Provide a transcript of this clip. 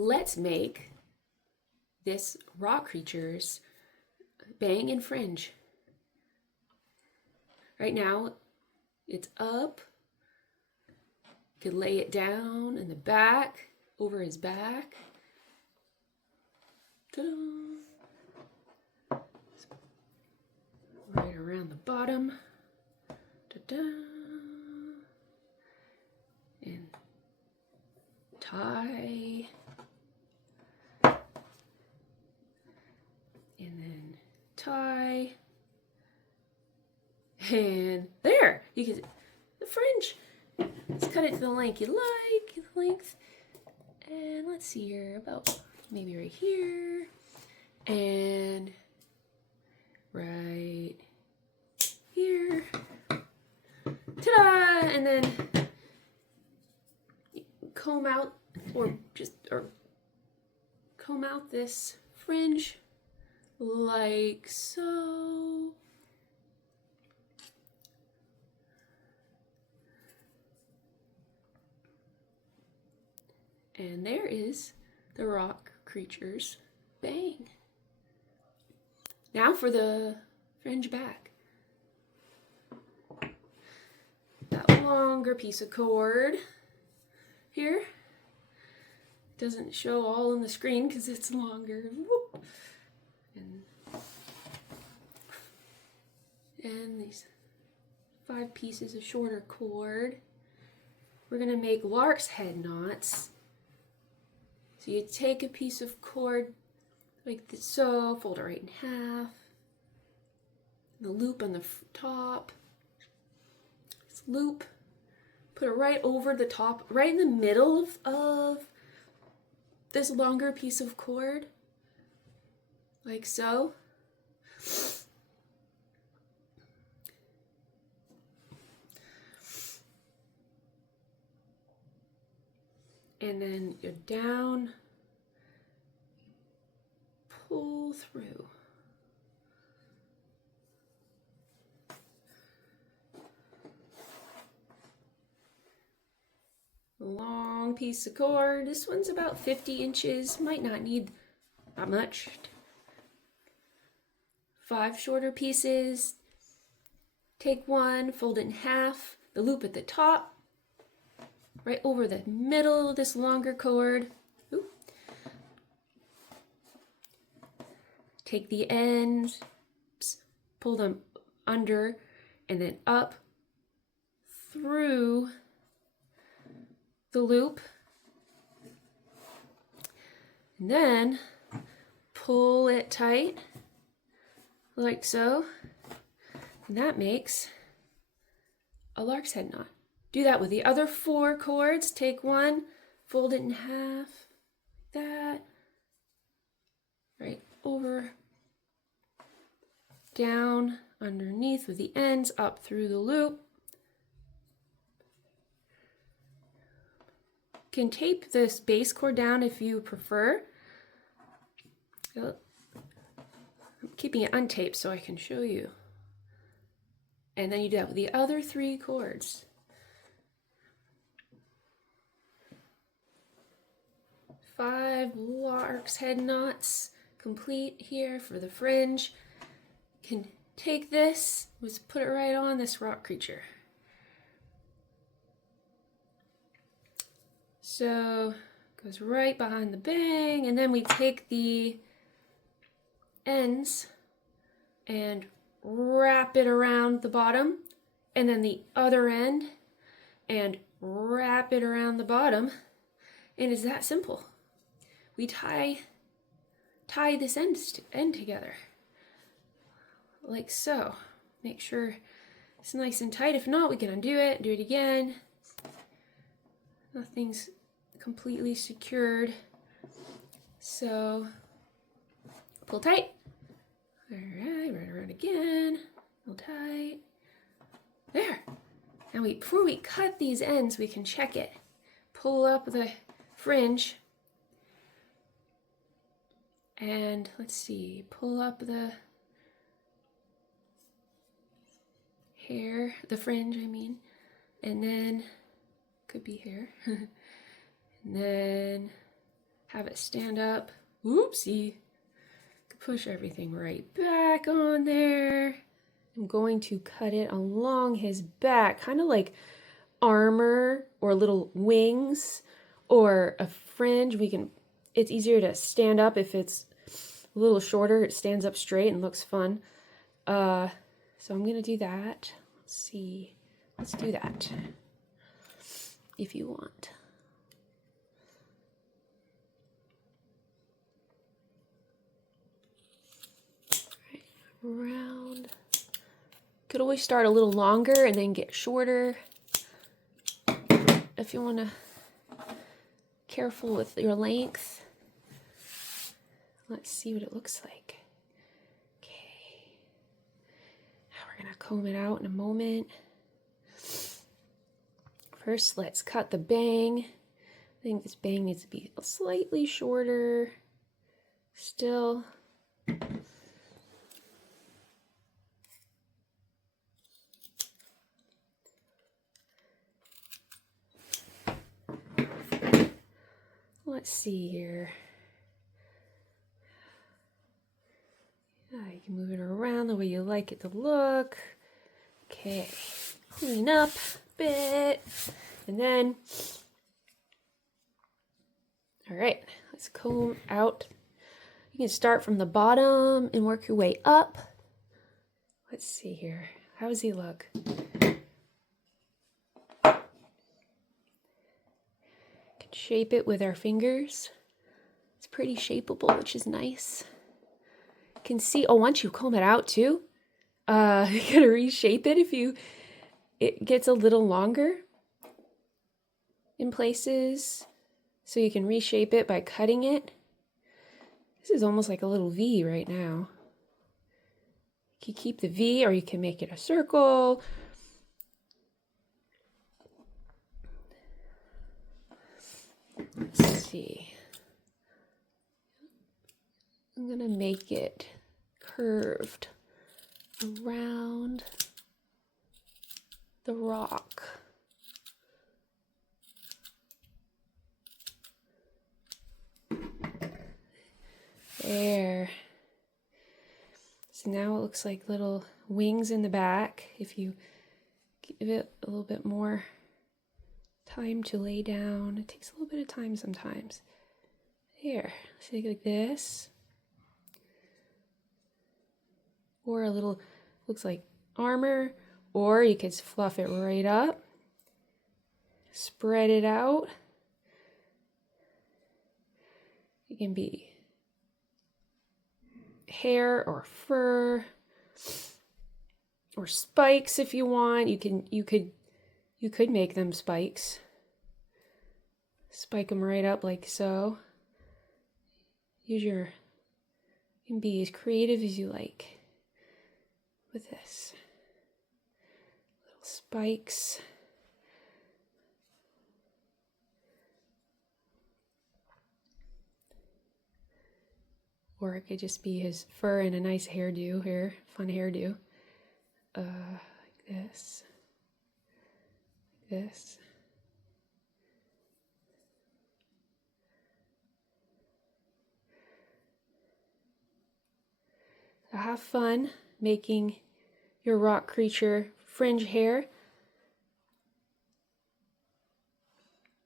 let's make this rock creature's bang and fringe. Right now, it's up. You could lay it down in the back, over his back. Ta-da! Right around the bottom. Ta-da! And tie. And then tie. And there! You can the fringe. Let's cut it to the length you like. The length. And let's see here, about maybe right here. And right here. Ta-da! And then comb out or comb out this fringe like so. And there is the rock creature's bang. Now for the fringe back. That longer piece of cord here. Doesn't show all on the screen because it's longer. Whoop. And these 5 pieces of shorter cord. We're going to make lark's head knots. So you take a piece of cord like this, so fold it right in half. The loop on the top. This loop, put it right over the top, right in the middle of this longer piece of cord, like so. And then you're down, pull through. Long piece of cord. This one's about 50 inches. Might not need that much. 5 shorter pieces. Take one, fold it in half. The loop at the top. Right over the middle of this longer cord. Ooh. Take the ends, pull them under, and then up through the loop. And then pull it tight, like so. And that makes a lark's head knot. Do that with the other 4 cords. Take one, fold it in half, like that. Right over, down, underneath with the ends, up through the loop. You can tape this base cord down if you prefer. I'm keeping it untaped so I can show you. And then you do that with the other 3 cords. 5 lark's head knots complete here for the fringe. Can take this, let's put it right on this rock creature. So goes right behind the bang, and then we take the ends and wrap it around the bottom, and then the other end and wrap it around the bottom, and it's that simple. We tie this end together, like so. Make sure it's nice and tight. If not, we can undo it, do it again. Nothing's completely secured. So pull tight. All right, right around again. Pull tight. There. Now before we cut these ends, we can check it. Pull up the fringe. And let's see, pull up the hair, the fringe, I mean, and then, could be hair, and then have it stand up. Oopsie. Push everything right back on there. I'm going to cut it along his back, kind of like armor or little wings or a fringe. It's easier to stand up if it's a little shorter. It stands up straight and looks fun. So I'm gonna do that. Let's see. Let's do that if you want. Round. Could always start a little longer and then get shorter if you want to. Careful with your length. Let's see what it looks like. Okay. Now we're gonna comb it out in a moment. First, let's cut the bang. I think this bang needs to be slightly shorter still. Let's see here. You can move it around the way you like it to look. Okay, clean up a bit. And then, all right, let's comb out. You can start from the bottom and work your way up. Let's see here. How does he look? Shape it with our fingers. It's pretty shapeable, which is nice. You can see, oh, once you comb it out too, you gotta reshape it if it gets a little longer in places. So you can reshape it by cutting it. This is almost like a little V right now. You can keep the V or you can make it a circle. Let's see. I'm gonna make it curved around the rock. There. So now it looks like little wings in the back. If you give it a little bit more time to lay down. It takes a little bit of time sometimes. Here, see, like this. Or a little, looks like armor. Or you could fluff it right up. Spread it out. It can be hair or fur. Or spikes if you want. You could make them spikes. Spike them right up like so. You can be as creative as you like with this. Little spikes. Or it could just be his fur and a nice hairdo here, fun hairdo. Like this. This. So have fun making your rock creature fringe hair.